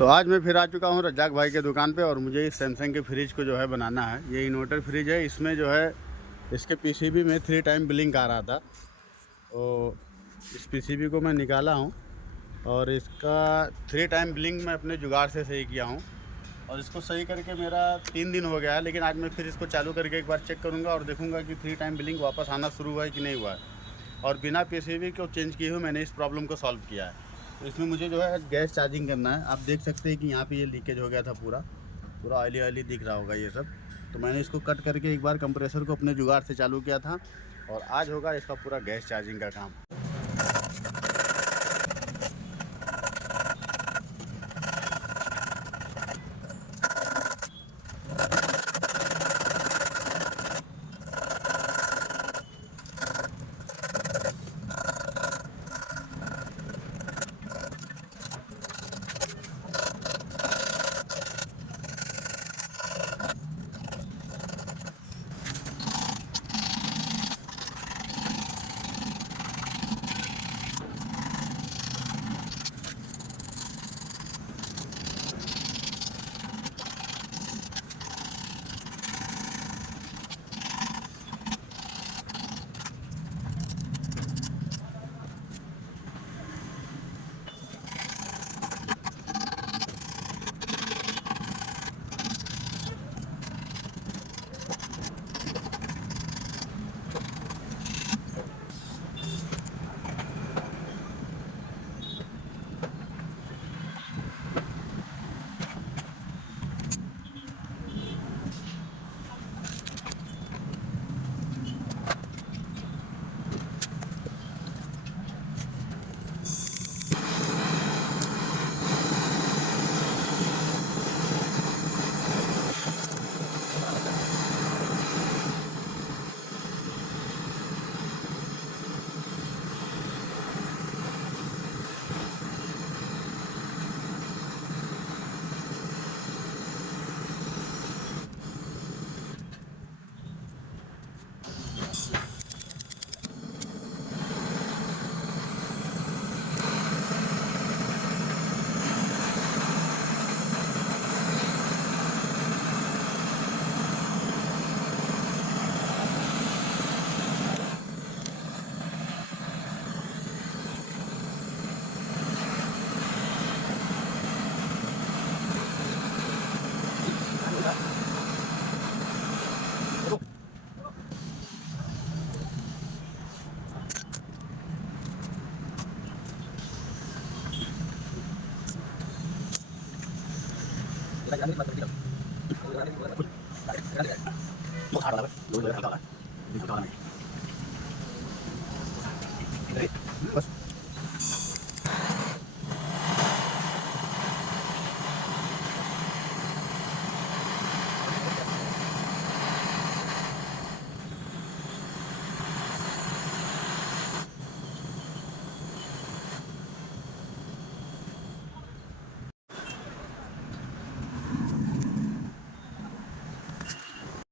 तो आज मैं फिर आ चुका हूँ रज्जाक भाई के दुकान पे और मुझे इस सैमसंग के फ्रिज को जो है बनाना है। ये इन्वर्टर फ्रिज है। इसमें जो है इसके पीसीबी में 3 टाइम ब्लिंक आ रहा था, तो इस पीसीबी को मैं निकाला हूँ और इसका 3 टाइम ब्लिंक मैं अपने जुगाड़ से सही किया हूँ और इसको सही करके मेरा 3 दिन हो गया है। लेकिन आज मैं फिर इसको चालू करके एक बार चेक करूँगा और देखूँगा कि 3 टाइम ब्लिंक वापस आना शुरू हुआ है कि नहीं हुआ है। और बिना पीसीबी को चेंज किए हुए मैंने इस प्रॉब्लम को सॉल्व किया है। तो इसमें मुझे जो है गैस चार्जिंग करना है। आप देख सकते हैं कि यहाँ पे ये लीकेज हो गया था, पूरा ऑयली ऑयली दिख रहा होगा ये सब। तो मैंने इसको कट करके एक बार कंप्रेसर को अपने जुगाड़ से चालू किया था और आज होगा इसका पूरा गैस चार्जिंग का काम।